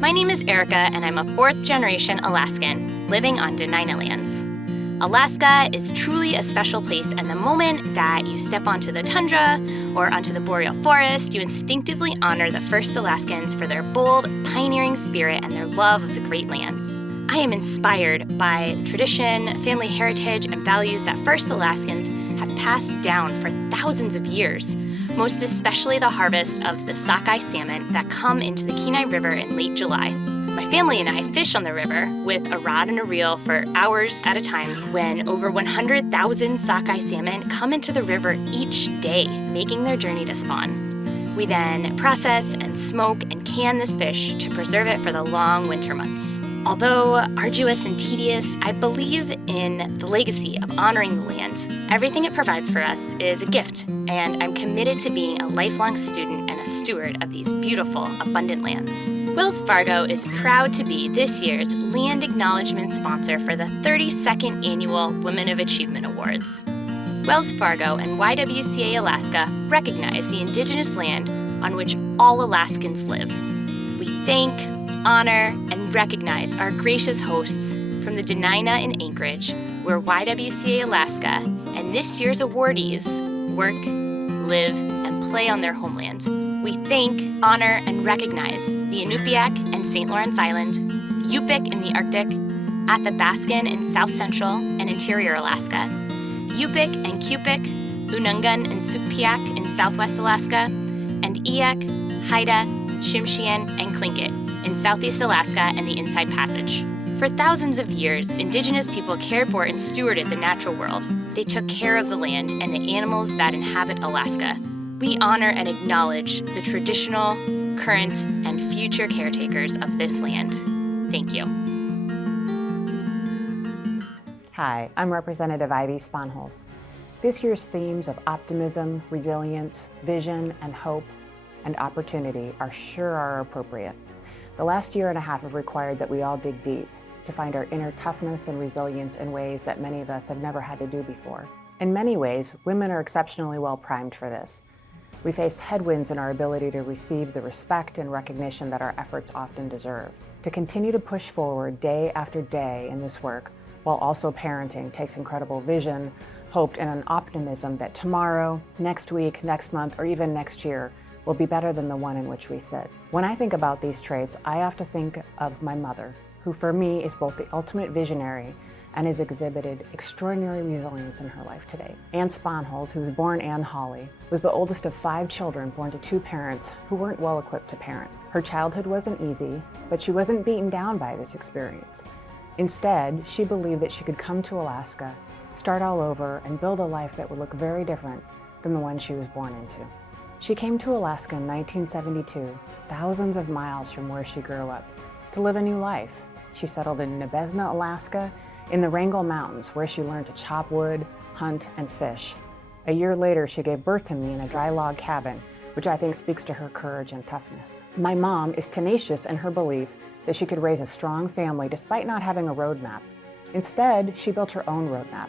My name is Erica, and I'm a fourth-generation Alaskan living on Dena'ina lands. Alaska is truly a special place, and the moment that you step onto the tundra or onto the boreal forest, you instinctively honor the first Alaskans for their bold, pioneering spirit and their love of the Great Lands. I am inspired by tradition, family heritage, and values that first Alaskans have passed down for thousands of years, most especially the harvest of the sockeye salmon that come into the Kenai River in late July. My family and I fish on the river with a rod and a reel for hours at a time when over 100,000 sockeye salmon come into the river each day, making their journey to spawn. We then process and smoke and can this fish to preserve it for the long winter months. Although arduous and tedious, I believe in the legacy of honoring the land. Everything it provides for us is a gift, and I'm committed to being a lifelong student and a steward of these beautiful, abundant lands. Wells Fargo is proud to be this year's Land Acknowledgement sponsor for the 32nd Annual Women of Achievement Awards. Wells Fargo and YWCA Alaska recognize the indigenous land on which all Alaskans live. We thank, honor, and recognize our gracious hosts from the Dena'ina in Anchorage, where YWCA Alaska and this year's awardees work, live, and play on their homeland. We thank, honor, and recognize the Inupiaq and St. Lawrence Island, Yupik in the Arctic, Athabaskan in South Central and Interior Alaska, Yupik and Cupik, Unungan and Sugpiaq in Southwest Alaska, and Eyak, Haida, Tsimshian, and Tlingit in Southeast Alaska and the Inside Passage. For thousands of years, indigenous people cared for and stewarded the natural world. They took care of the land and the animals that inhabit Alaska. We honor and acknowledge the traditional, current, and future caretakers of this land. Thank you. Hi, I'm Representative Ivy Sponholz. This year's themes of optimism, resilience, vision, and hope, and opportunity are appropriate. The last year and a half have required that we all dig deep to find our inner toughness and resilience in ways that many of us have never had to do before. In many ways, women are exceptionally well primed for this. We face headwinds in our ability to receive the respect and recognition that our efforts often deserve. To continue to push forward day after day in this work, while also parenting, takes incredible vision, hope, and an optimism that tomorrow, next week, next month, or even next year will be better than the one in which we sit. When I think about these traits, I have to think of my mother, who for me is both the ultimate visionary and has exhibited extraordinary resilience in her life today. Ann Sponholz, who was born Ann Hawley, was the oldest of 5 children born to 2 parents who weren't well equipped to parent. Her childhood wasn't easy, but she wasn't beaten down by this experience. Instead, she believed that she could come to Alaska, start all over, and build a life that would look very different than the one she was born into. She came to Alaska in 1972, thousands of miles from where she grew up, to live a new life. She settled in Nebezna, Alaska, in the Wrangell Mountains, where she learned to chop wood, hunt, and fish. A year later, she gave birth to me in a dry log cabin, which I think speaks to her courage and toughness. My mom is tenacious in her belief that she could raise a strong family despite not having a roadmap. Instead, she built her own roadmap.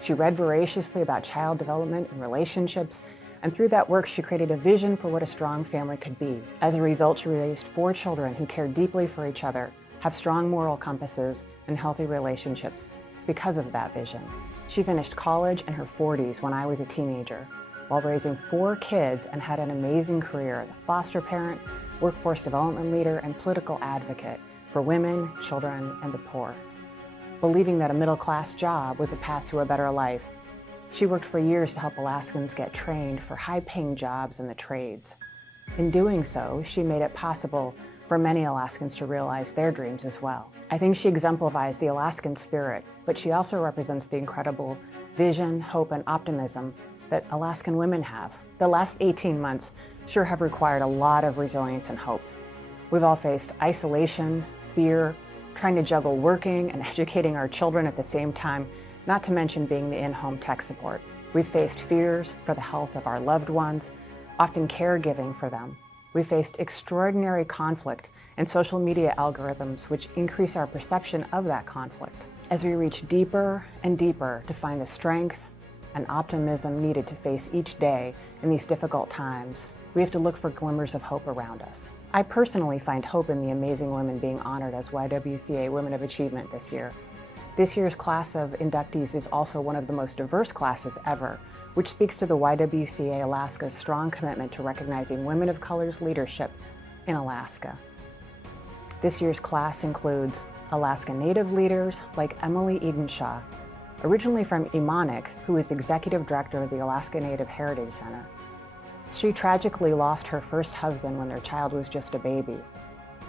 She read voraciously about child development and relationships, and through that work, she created a vision for what a strong family could be. As a result, she raised 4 children who cared deeply for each other, have strong moral compasses, and healthy relationships because of that vision. She finished college in her 40s when I was a teenager, while raising 4 kids, and had an amazing career as a foster parent, workforce development leader, and political advocate for women, children, and the poor. Believing that a middle-class job was a path to a better life, she worked for years to help Alaskans get trained for high-paying jobs in the trades. In doing so, she made it possible for many Alaskans to realize their dreams as well. I think she exemplifies the Alaskan spirit, but she also represents the incredible vision, hope, and optimism that Alaskan women have. The last 18 months sure have required a lot of resilience and hope. We've all faced isolation, fear, trying to juggle working and educating our children at the same time, not to mention being the in-home tech support. We've faced fears for the health of our loved ones, often caregiving for them. We faced extraordinary conflict and social media algorithms which increase our perception of that conflict. As we reach deeper and deeper to find the strength and optimism needed to face each day in these difficult times, we have to look for glimmers of hope around us. I personally find hope in the amazing women being honored as YWCA Women of Achievement this year. This year's class of inductees is also one of the most diverse classes ever, which speaks to the YWCA Alaska's strong commitment to recognizing women of color's leadership in Alaska. This year's class includes Alaska Native leaders like Emily Edenshaw, originally from Emonic, who is Executive Director of the Alaska Native Heritage Center. She tragically lost her first husband when their child was just a baby,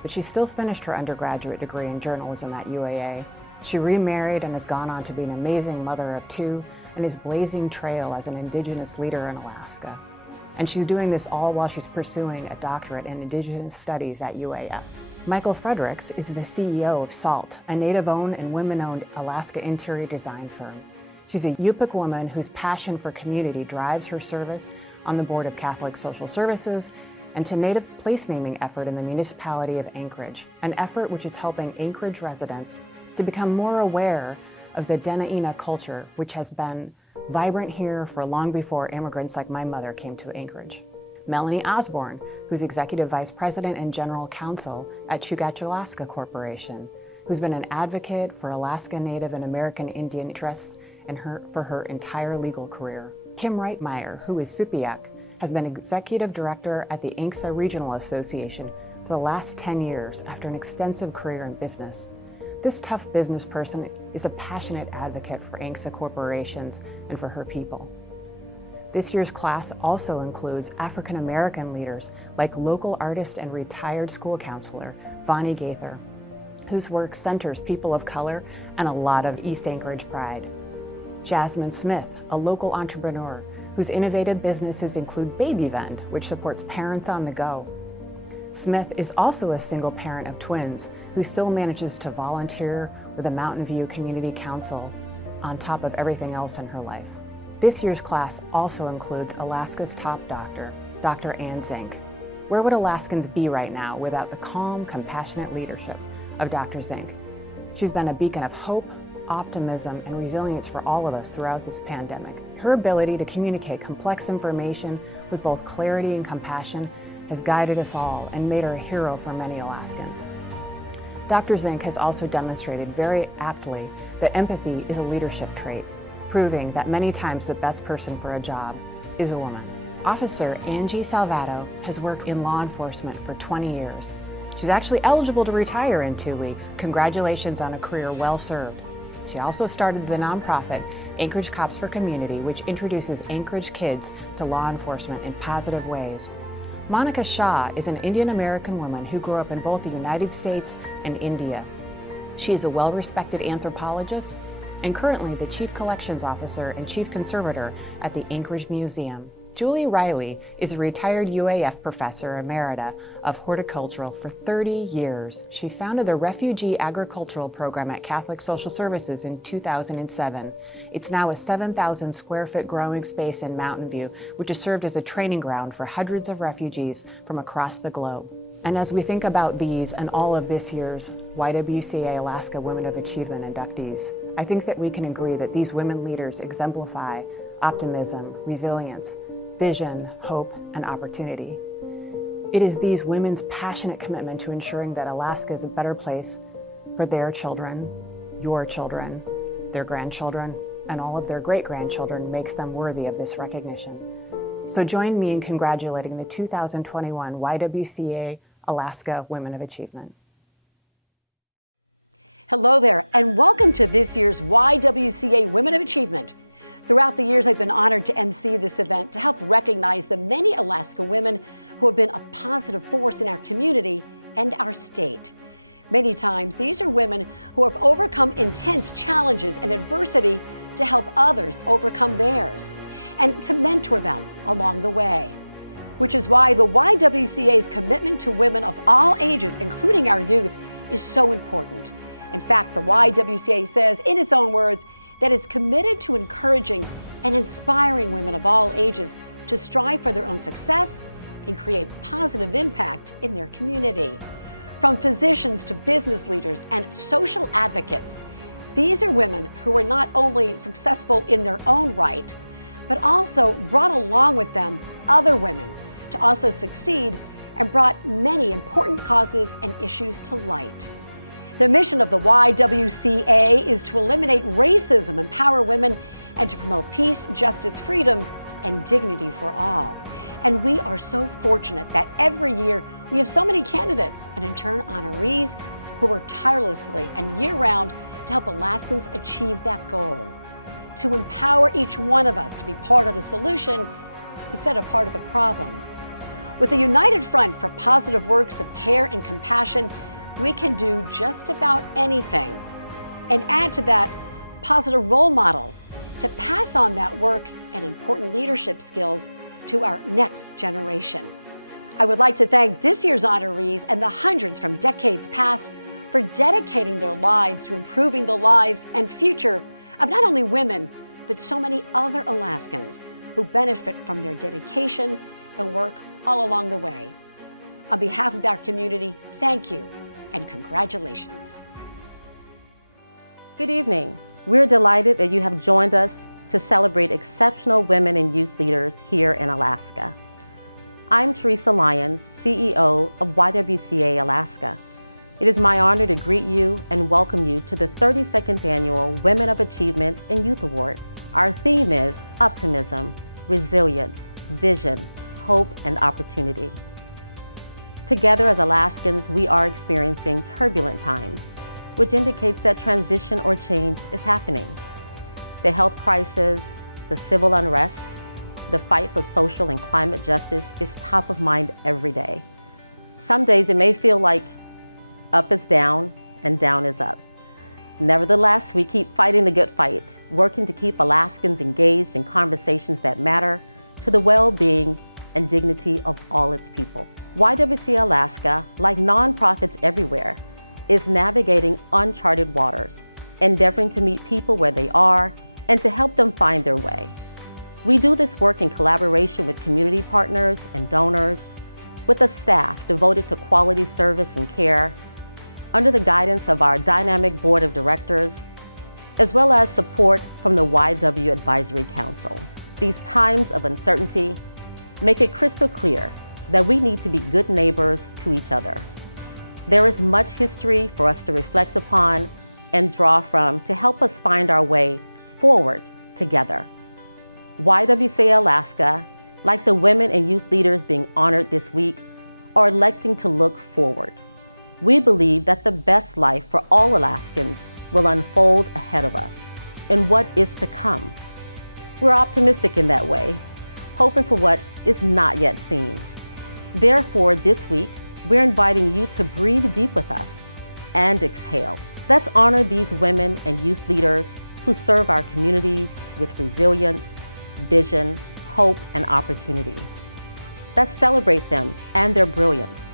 but she still finished her undergraduate degree in journalism at UAA. She remarried and has gone on to be an amazing mother of two and is blazing trail as an Indigenous leader in Alaska. And she's doing this all while she's pursuing a doctorate in Indigenous Studies at UAF. Michael Fredericks is the CEO of SALT, a Native-owned and women-owned Alaska interior design firm. She's a Yupik woman whose passion for community drives her service on the Board of Catholic Social Services and to Native place naming effort in the municipality of Anchorage, an effort which is helping Anchorage residents to become more aware of the Dena'ina culture, which has been vibrant here for long before immigrants like my mother came to Anchorage. Melanie Osborne, who's Executive Vice President and General Counsel at Chugach Alaska Corporation, who's been an advocate for Alaska Native and American Indian interests for her entire legal career. Kim Reitmeyer, who is Supiaq, has been Executive Director at the INCSA Regional Association for the last 10 years after an extensive career in business. This tough business person is a passionate advocate for INCSA corporations and for her people. This year's class also includes African American leaders like local artist and retired school counselor Vonnie Gaither, whose work centers people of color and a lot of East Anchorage pride. Jasmine Smith, a local entrepreneur whose innovative businesses include Baby Vend, which supports parents on the go. Smith is also a single parent of twins who still manages to volunteer with the Mountain View Community Council on top of everything else in her life. This year's class also includes Alaska's top doctor, Dr. Ann Zink. Where would Alaskans be right now without the calm, compassionate leadership of Dr. Zink? She's been a beacon of hope, optimism, and resilience for all of us throughout this pandemic. Her ability to communicate complex information with both clarity and compassion has guided us all and made her a hero for many Alaskans. Dr. Zink has also demonstrated very aptly that empathy is a leadership trait, proving that many times the best person for a job is a woman. Officer Angie Salvato has worked in law enforcement for 20 years. She's actually eligible to retire in 2 weeks. Congratulations on a career well served. She also started the nonprofit Anchorage Cops for Community, which introduces Anchorage kids to law enforcement in positive ways. Monica Shah is an Indian American woman who grew up in both the United States and India. She is a well-respected anthropologist and currently the Chief Collections Officer and Chief Conservator at the Anchorage Museum. Julie Riley is a retired UAF professor emerita of horticultural for 30 years. She founded the Refugee Agricultural Program at Catholic Social Services in 2007. It's now a 7,000 square foot growing space in Mountain View, which has served as a training ground for hundreds of refugees from across the globe. And as we think about these and all of this year's YWCA Alaska Women of Achievement inductees, I think that we can agree that these women leaders exemplify optimism, resilience, vision, hope, and opportunity. It is these women's passionate commitment to ensuring that Alaska is a better place for their children, your children, their grandchildren, and all of their great-grandchildren makes them worthy of this recognition. So join me in congratulating the 2021 YWCA Alaska Women of Achievement. Hello there, and welcome to this year's YWCA Women of Achievement. Throughout the years, I've been honored to MC this event to help recognize the many Alaska women who have been a positive force in our community and our state. Many times, these are women who have overcome intense challenges and adversity to help others overcome theirs and to mentor them along the way. Which is why the YWCA's commitment to women of all ages, including our youth, is so important. In fact, the YWCA says, in its own words, that it's committed to encouraging and inspiring women of all ages to strive for their own success and create positive impact in their community. From physicians to business leaders and social advocates, these are women who are not only successful in their own right, but also brought along with them other women to also succeed and brought many important causes and issues to light. The mission of the YWCA is to eliminate racism, empower women, and to promote peace, justice, freedom, and dignity for all. And we are so fortunate that every year we have so many candidates and in turn honorees who work tirelessly and year-round to help Alaskans achieve that goal, to empower each one of us to be part of the solution instead of part of the problem. With a united front for positive works of care and compassion, we can do just about anything. And add to that positive role models to pass on that work and important leadership skills to our next generation. I would like to thank this year's honorees and the hundreds from decades past for dedicating their lives to improving the lives and future of not only women, but so many other Alaskans who benefit from their dedication and work all along the way. On behalf of our community, thank you and congratulations. Good evening. We're delighted that you have joined us to celebrate exceptional women and youth leaders here in Alaska. I'm Teresa Lyons, CEO of YWCA Alaska. It is my honor to greet you and welcome you to the 32nd Annual Women of Achievement and Youth Awards. Our theme is optimism, resilience, vision, hope, and opportunity. Together as Alaskans, we are experiencing turbulent times, which indicates that transition or change is happening. The health crisis, the civil unrest, the fight for social and climate justice is top of mind every day. Some days it may feel like up is down and down is up. Nevertheless, we keep fighting the good fight, working to keep Alaskans engaged in conversations that matter to the well-being and dignity of all its people. YWCA Alaska, like nonprofits everywhere, is navigating uncharted waters, endeavoring to meet people where they are and to help them find their way. We do this work in collaboration with community partners and donors, with a staff devoted to quality service and care, under the guidance of our dynamic board of directors, as well as support from the YW Advisory Council. These times of uncertainty make it crystal clear that we need to be good neighbors to each other. There is much history for us to reflect upon and draw from to help us find our way forward together. YWCA Alaska, like the women and youth leaders being honored this week, are electing to look forward. We believe that the best life for all Alaskans will unfold ahead of us and what is to come. We're optimistic in that way, hoping for what is not yet seen. Therefore, this week, we're inviting you to breathe deep with us and exhale. Let's honor these women and youth leaders who serve our communities with resilience, vision, hope, and opportunity. Let's celebrate them and their brilliance.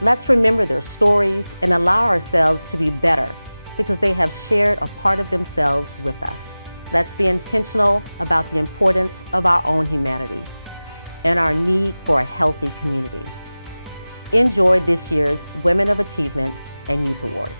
Let's remember their stories and allow ourselves to be better because they have shared a part of themselves with us. Let's be intentional about the importance of our own humanity and our need for a healthy community. Enjoy this year's Women of Achievement and Youth Awards.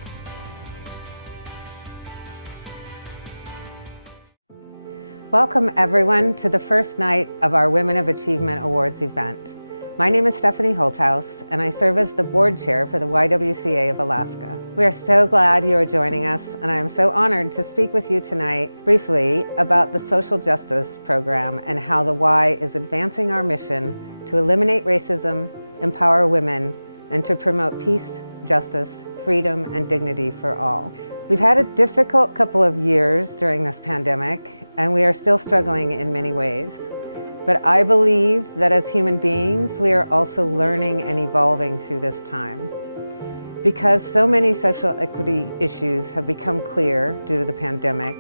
Welcome everyone to the first night of our Women of Achievement Awards event. My name is Stephanie Holthaus, and I serve as the board chair for the YWCA of Alaska. We are so glad you are joining us, and I am so honored to speak with you tonight briefly about the social justice program and how the Y is advancing our mission to eliminate racism, empower women, and to promote peace, justice, freedom, and dignity for all. We've had a difficult couple of years during this pandemic, and we are still struggling in many ways. But I believe that as human beings, we are also learning and evolving through this time. Because so many social equity issues have become clear due to the pandemic,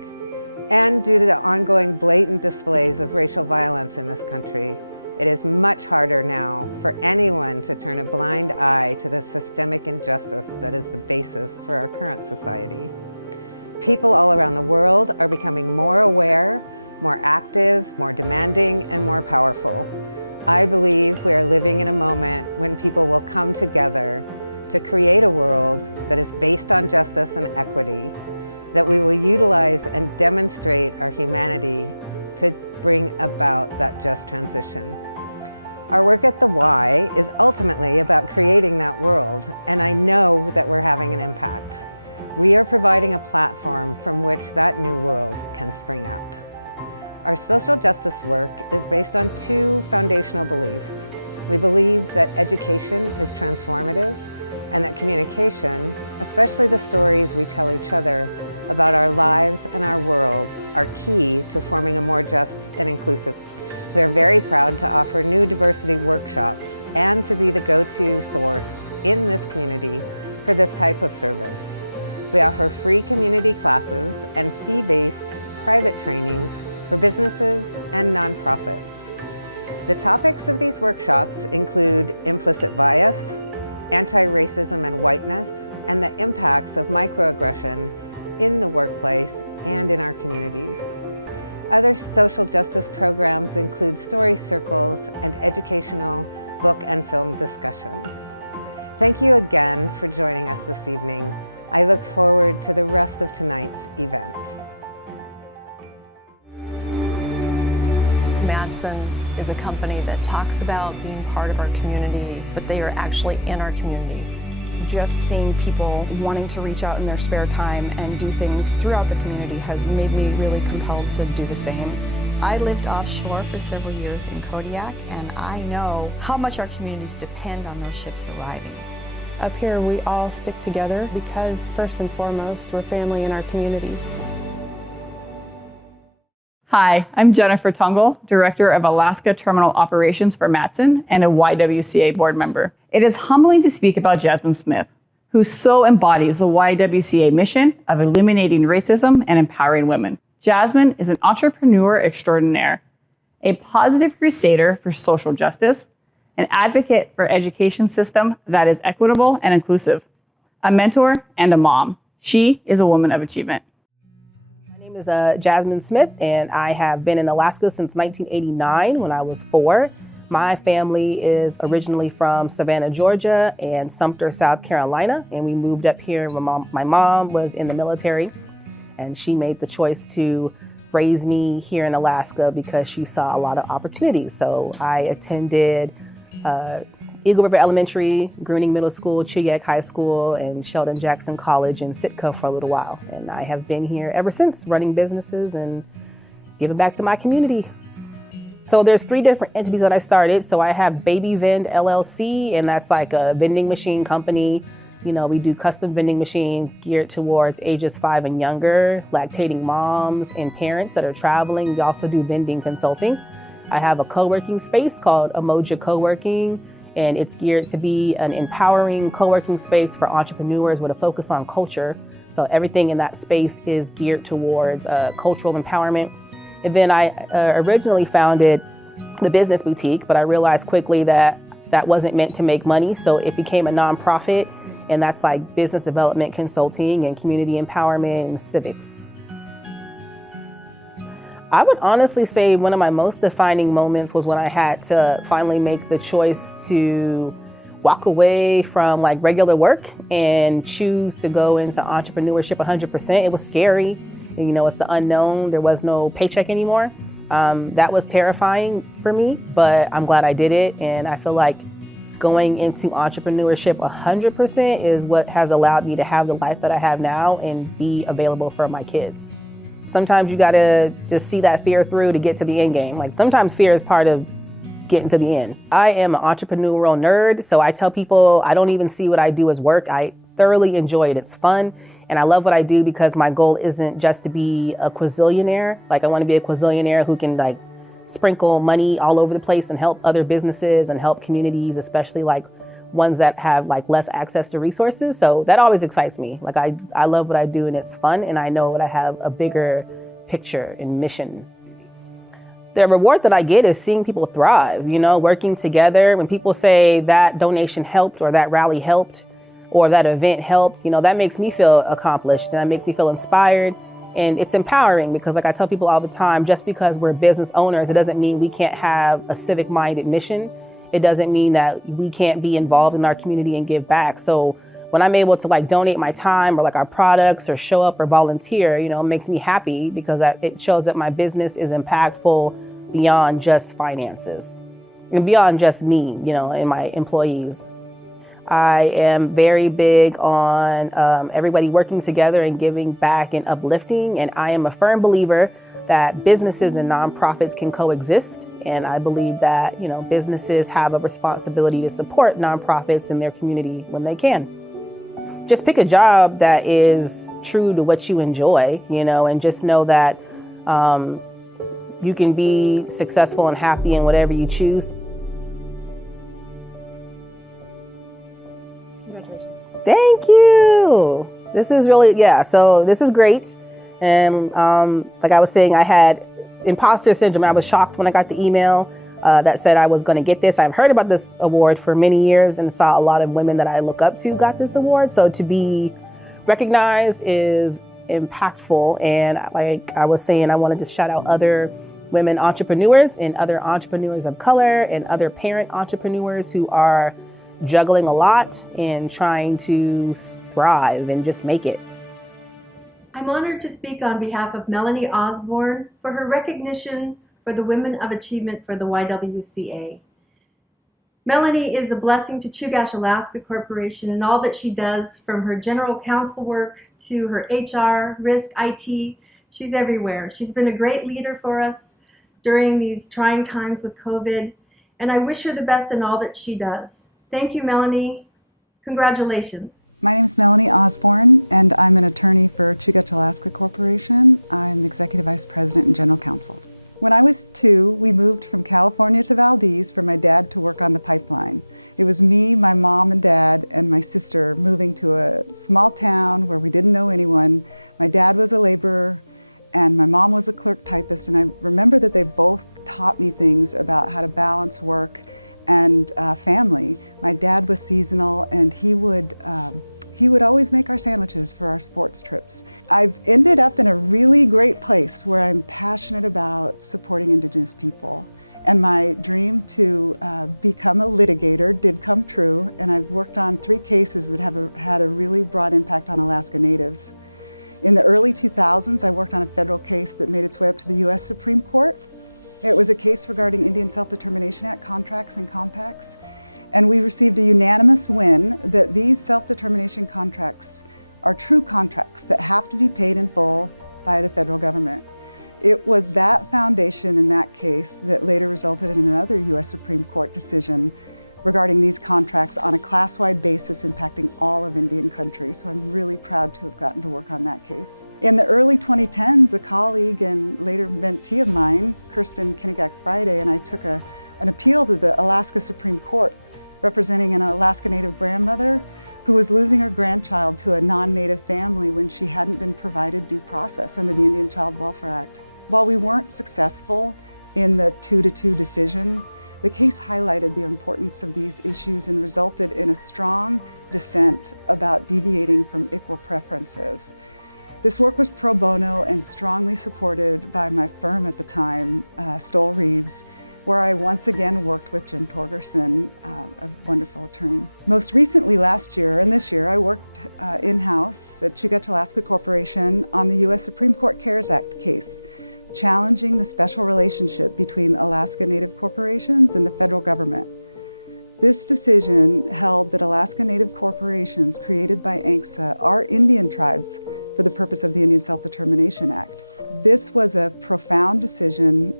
and due to the ongoing blatant displays of racial violence in this country, it is much harder now for anyone to turn a blind eye to the systemic injustice that is the basis for our current society. People all around the world are becoming more aware, more active, more demanding, and more powerful. I believe we are living in a moment when people will come together to create a world that is based on justice and equity, that we will utilize and demonstrate our humanity to bring about that just transition. Our work at the Y is ultimately about creating that world, and I know that we're having an impact. We are providing a platform from which that new world can spring up. Our social justice work is based on two foundational beliefs. We believe that education is transformative and that communication, especially the stories we tell each other about our lives and our world, are key to forming a more just and inclusive. We are very proud to offer new diversity workshops and to be the go-to source in this community for this type of service. We offer free community classes and fee-based private trainings for businesses and nonprofits. The topics of these workshops include implicit bias, anti-racism and whiteness, and the impacts of microaggression in the workplace and in our communities. Other social justice programs include story circles and educational book and film discussions. Thank you again for joining us this evening. I look forward to the rest of tonight's event. Matson is a company that talks about being part of our community, but they are actually in our community. Just seeing people wanting to reach out in their spare time and do things throughout the community has made me really compelled to do the same. I lived offshore for several years in Kodiak, and I know how much our communities depend on those ships arriving. Up here, we all stick together because, first and foremost, we're family in our communities. Hi, I'm Jennifer Tungle, Director of Alaska Terminal Operations for Matson and a YWCA board member. It is humbling to speak about Jasmine Smith, who so embodies the YWCA mission of eliminating racism and empowering women. Jasmine is an entrepreneur extraordinaire, a positive crusader for social justice, an advocate for education system that is equitable and inclusive, a mentor and a mom. She is a woman of achievement. My name is Jasmine Smith, and I have been in Alaska since 1989 when I was 4. My family is originally from Savannah, Georgia and Sumter, South Carolina, and we moved up here. My mom was in the military, and she made the choice to raise me here in Alaska because she saw a lot of opportunities. So I attended Eagle River Elementary, Gruening Middle School, Chuyak High School, and Sheldon Jackson College in Sitka for a little while. And I have been here ever since, running businesses and giving back to my community. So there's 3 different entities that I started. So I have Baby Vend LLC, and that's like a vending machine company. You know, we do custom vending machines geared towards ages 5 and younger, lactating moms and parents that are traveling. We also do vending consulting. I have a co-working space called Emoja Co-working, and it's geared to be an empowering co-working space for entrepreneurs with a focus on culture. So everything in that space is geared towards cultural empowerment. And then I originally founded the Business Boutique, but I realized quickly that that wasn't meant to make money. So it became a nonprofit, and that's like business development consulting and community empowerment and civics. I would honestly say one of my most defining moments was when I had to finally make the choice to walk away from like regular work and choose to go into entrepreneurship 100%. It was scary. You know, it's the unknown. There was no paycheck anymore. That was terrifying for me, but I'm glad I did it. And I feel like going into entrepreneurship 100% is what has allowed me to have the life that I have now and be available for my kids. Sometimes you gotta just see that fear through to get to the end game. Like sometimes fear is part of getting to the end. I am an entrepreneurial nerd, so I tell people I don't even see what I do as work. I thoroughly enjoy it. It's fun. And I love what I do because my goal isn't just to be a quazillionaire. Like I want to be a quazillionaire who can like sprinkle money all over the place and help other businesses and help communities, especially like ones that have like less access to resources. So that always excites me. Like I love what I do and it's fun, and I know that I have a bigger picture and mission. The reward that I get is seeing people thrive, you know, working together. When people say that donation helped or that rally helped or that event helped, you know, that makes me feel accomplished and that makes me feel inspired. And it's empowering because like I tell people all the time, just because we're business owners, it doesn't mean we can't have a civic minded mission. It doesn't mean that we can't be involved in our community and give back. So when I'm able to like donate my time or like our products or show up or volunteer, you know, it makes me happy because it shows that my business is impactful beyond just finances. and beyond just me, and my employees. I am very big on everybody working together and giving back and uplifting. And I am a firm believer that businesses and nonprofits can coexist. And I believe that, businesses have a responsibility to support nonprofits in their community when they can. Just pick a job that is true to what you enjoy, and just know that you can be successful and happy in whatever you choose. Thank you. This is really, so this is great. And like I was saying, I had imposter syndrome. I was shocked when I got the email that said I was going to get this. I've heard about this award for many years and saw a lot of women that I look up to got this award. So to be recognized is impactful. And like I was saying, I wanted to shout out other women entrepreneurs and other entrepreneurs of color and other parent entrepreneurs who are juggling a lot and trying to thrive and just make it. I'm honored to speak on behalf of Melanie Osborne for her recognition for the Women of Achievement for the YWCA. Melanie is a blessing to Chugach Alaska Corporation in all that she does, from her general counsel work to her HR, risk, IT. She's everywhere. She's been a great leader for us during these trying times with COVID, and I wish her the best in all that she does. Thank you, Melanie. Congratulations. My name is Melanie Osborne, and I'm an attorney for Chugach Alaska Corporation. I'm the Executive Vice President and General Counsel. When I was 2, we moved from California to Valdez for my dad to work on the pipeline. It was me, my mom and dad, and my sister moving to a small town where we didn't know anyone. My dad was a laborer, and my mom was a clerk typist, and I remember that they both taught me things about how to balance work and family. My dad was seasonal, and he would always make our sandwiches for our sports trips. I've ended up in a really great place where I'm passionate about supporting Indigenous people. And my dream to become a litigator did come true, and I've worked on 3 cases that have had a really broad impact on Alaska Natives. In the early 2000s, I worked on a federal case that made its way up to the U.S. Supreme Court. It was a case regarding Indian Self-Determination Act contracts and compacts, and we received a unanimous win that these self-determination contracts are true contracts that have to be paid in full by the federal government. It was that foundation in that case that later resulted in another U.S. Supreme Court decision regarding these contracts on a class-wide basis impacting all of Indian country. So I'm really proud to have gotten to work on that case. In the early 2010s, a colleague and later mentee of mine, Kirsten Kinnegak Friday, and I took an appeal to the Alaska Supreme Court representing an Alaska Native grandmother who was losing her grandchild to a non-Native family when she hadn't been provided due process under the Indian Child Welfare Act. While we weren't successful in the 2-2 decision, the case highlighted the importance of these issues and resulted in a strong dissent about deviating from equal preferences. This work was pro bono and strongly supported by my firm at the time, Stoll Reeves, where I once again worked with Jim Torgerson, a wonderful attorney. Most recently last year and this year, I worked in-house at Chugach Alaska Corporation on the U.S. Supreme Court CARES Act case, challenging the special relationship between Alaska Native corporations and the federal government. This decision held that Alaska Native corporations created by ANCSA are Indian tribes for the purpose of the Indian Self-Determination Act. This was a profound decision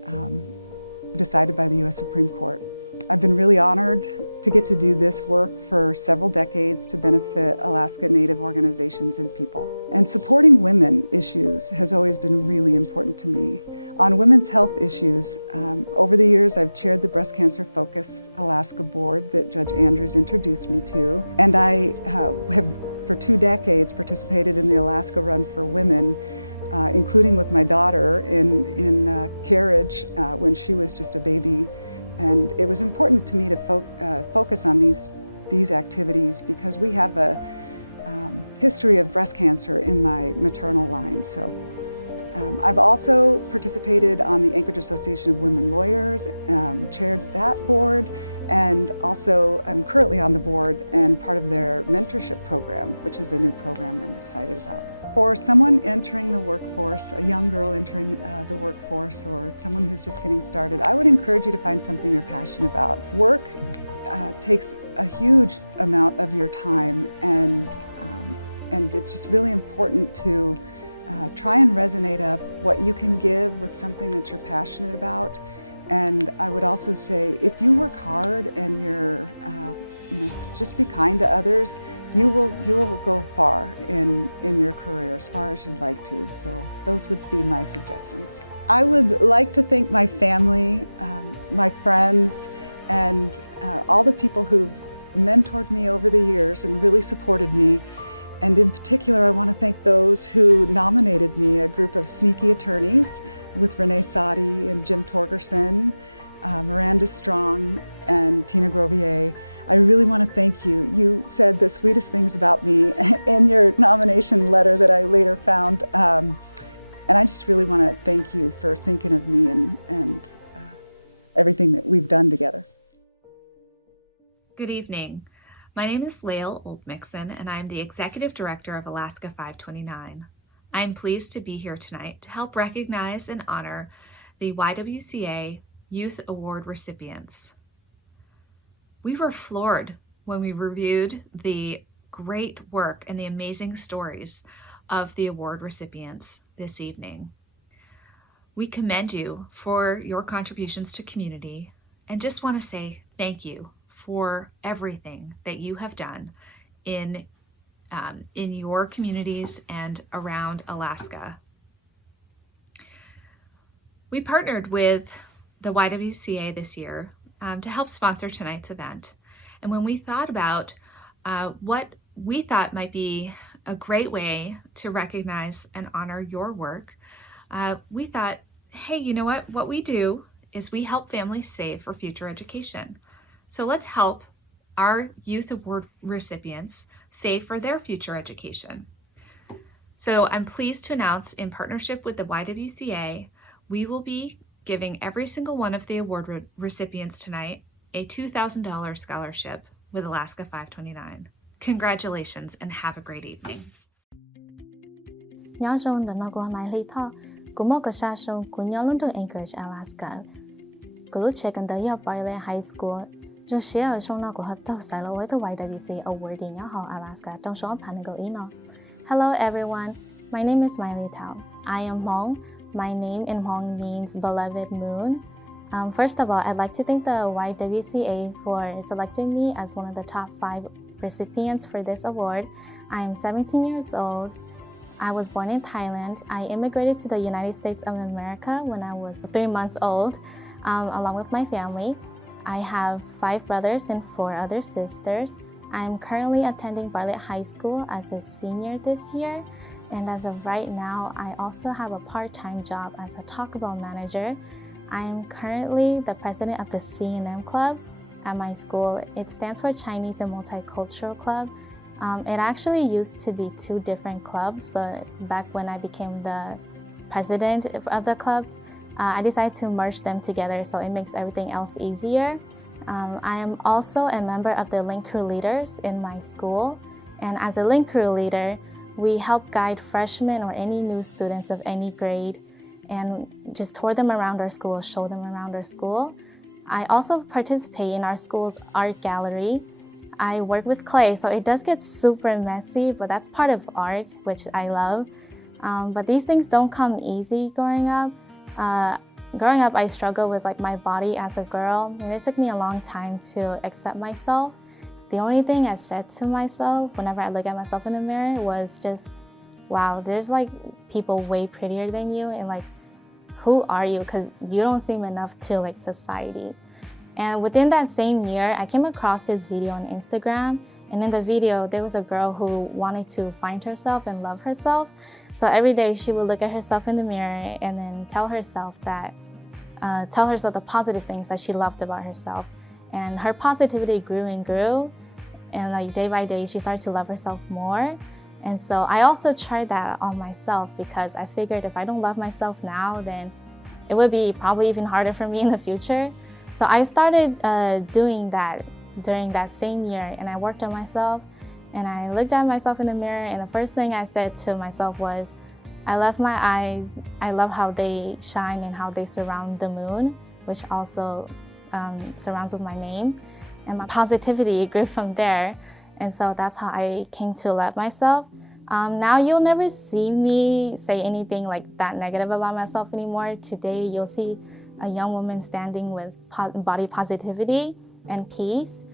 decided by the U.S. Supreme Court. I've been really honored to get to do this work for several decades to benefit Alaska Native organizations and people. And supporting women issues has always been really important to me. On women's health issues, over the years I've chaired the Breast Cancer Focus Alaska board that Judge Andrews introduced me to, and I have for 2 decades participated in the Alaska Run for Women, including with my daughter in carriage when she was just a baby. And it was important to me to focus on these activities because we have a history of breast cancer in my maternal line. So I've also participated on the Anchorage Association of Women Lawyers, chaired that board, and also I'm currently on the board and part of their mentorship program, which is a new program I'm excited about. For someone entering the workforce, a young girl entering the workforce, or someone who's just getting started, I would encourage you to find something you're passionate about. Work takes a huge amount of your time, and it's just really important to try and resonate up what you can give with something that you're passionate about. And I would also say, if you work hard and you're, just be kind to others, you will go far in your career, as far as you'd like to. So those would be my suggestions. I would like to thank my family, my friends, and all the people who've mentored me over the years and really supported me. And in particular, I want to thank those who nominated me, a group of sneaky attorneys with Renee Sadi and Jim Torgerson, Miranda Strong, and Tina Grovier. I really want to thank you. You said the sweetest things about me in your nomination letter that I later found. And I just really want to thank you for thinking of me and everything that we've done together. Good evening. My name is Lael Oldmixon, and I'm the Executive Director of Alaska 529. I'm pleased to be here tonight to help recognize and honor the YWCA Youth Award recipients. We were floored when we reviewed the great work and the amazing stories of the award recipients this evening. We commend you for your contributions to community and just want to say thank you for everything that you have done in your communities and around Alaska. We partnered with the YWCA this year to help sponsor tonight's event. And when we thought about what we thought might be a great way to recognize and honor your work, we thought, hey, you know what? What we do is we help families save for future education. So let's help our Youth Award recipients save for their future education. So I'm pleased to announce, in partnership with the YWCA, we will be giving every single one of the award recipients tonight a $2,000 scholarship with Alaska 529. Congratulations and have a great evening. Anchorage, Alaska. High School. Hello everyone, my name is Miley Tao. I am Hmong. My name in Hmong means beloved moon. First of all, I'd like to thank the YWCA for selecting me as one of the top 5 recipients for this award. I am 17 years old. I was born in Thailand. I immigrated to the United States of America when I was 3 months old, along with my family. I have 5 brothers and 4 other sisters. I'm currently attending Bartlett High School as a senior this year, and as of right now, I also have a part-time job as a Taco Bell manager. I am currently the president of the C&M Club at my school. It stands for Chinese and Multicultural Club. It actually used to be 2 different clubs, but back when I became the president of the clubs, I decided to merge them together so it makes everything else easier. I am also a member of the Link Crew Leaders in my school, and as a Link Crew Leader, we help guide freshmen or any new students of any grade and just tour them around our school, show them around our school. I also participate in our school's art gallery. I work with clay, so it does get super messy, but that's part of art, which I love. But these things don't come easy growing up. Growing up, I struggled with my body as a girl, and it took me a long time to accept myself. The only thing I said to myself whenever I look at myself in the mirror was just, wow, there's people way prettier than you, and who are you? Because you don't seem enough to society. And within that same year, I came across this video on Instagram, and in the video, there was a girl who wanted to find herself and love herself. So every day she would look at herself in the mirror and then tell herself the positive things that she loved about herself. And her positivity grew and grew. And day by day, she started to love herself more. And so I also tried that on myself because I figured if I don't love myself now, then it would be probably even harder for me in the future. So I started doing that during that same year, and I worked on myself. And I looked at myself in the mirror, and the first thing I said to myself was, I love my eyes. I love how they shine and how they surround the moon, which also surrounds with my name. And my positivity grew from there. And so that's how I came to love myself. Now you'll never see me say anything like that negative about myself anymore. Today you'll see a young woman standing with body positivity and peace.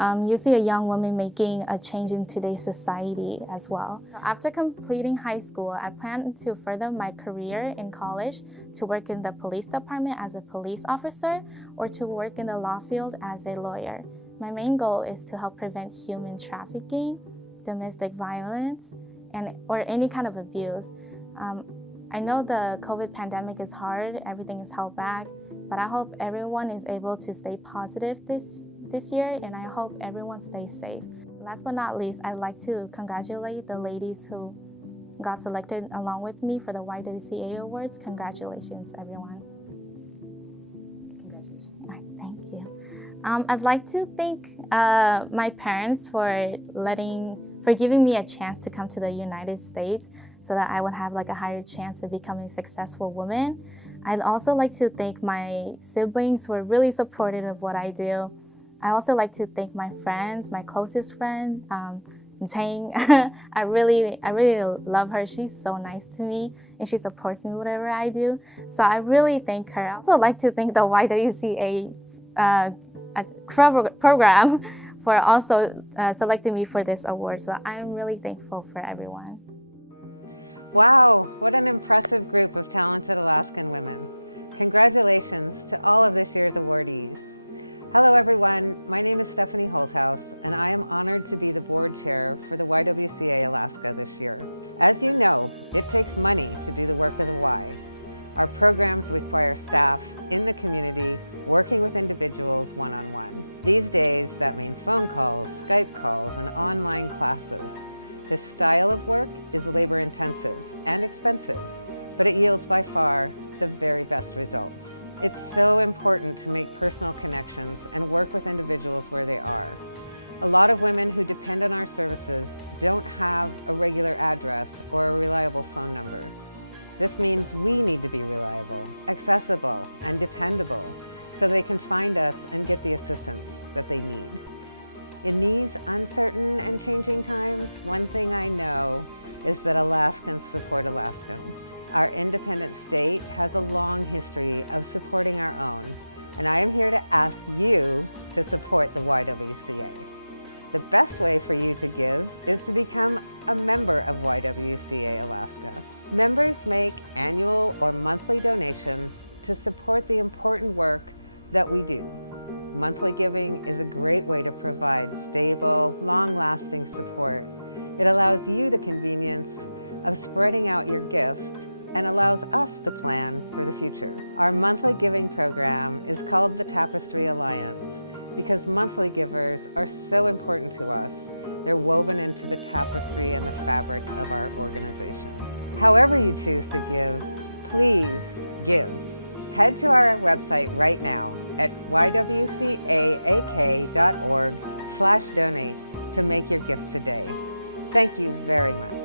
You see a young woman making a change in today's society as well. After completing high school, I plan to further my career in college to work in the police department as a police officer or to work in the law field as a lawyer. My main goal is to help prevent human trafficking, domestic violence, or any kind of abuse. I know the COVID pandemic is hard, everything is held back, but I hope everyone is able to stay positive this year, and I hope everyone stays safe. Last but not least, I'd like to congratulate the ladies who got selected along with me for the YWCA Awards. Congratulations, everyone. Congratulations. All right, thank you. I'd like to thank my parents for giving me a chance to come to the United States so that I would have like a higher chance of becoming a successful woman. I'd also like to thank my siblings who are really supportive of what I do. I also like to thank my friends, my closest friend, Tang. I really love her. She's so nice to me and she supports me whatever I do. So I really thank her. I also like to thank the YWCA program for also selecting me for this award. So I'm really thankful for everyone. Wow, what an impressive group of talented Alaskan women. Congratulations to all of this year's awardees. Hello everyone, my name is Stephanie Holthouse and I am honored to be the board chair for the YWCA Alaska this year. As you know, it takes money to do the work of the Y. Our programs require staff in the community working with individuals one-on-one. These days, that means phone calls, Skype calls, and online classes. This style of work is labor-intensive and expensive, but it yields by far the very best results. It's so important to make personal connections and work with individuals where they are. A lot of women who depend on our services don't have a regular address or a reliable phone number. This means we need to be reliable, accessible, and dependable so they can find us and get the assistance that they need. In these uncertain and changing times, one thing I know is that Alaskans support Alaskans. Our independent state has a long history of supporting our own, and I am here to ask you to support the YWCA. The best way for you to give is to become a member of YWCA Alaska. Members make annual or monthly donations to support the important work that we do. Monthly giving is a great way to provide stable, long-lasting support. It allows you the convenience of spreading out your gift and allows us to plan for the future. Our monthly giving program is called the Tapestry Alliance because monthly givers are so important to us. They're woven into the tapestry and the fabric of our organization. However you choose to give, please give. Head to our website right now at ywcaak.org/donate to make your gift today. Thank you very much.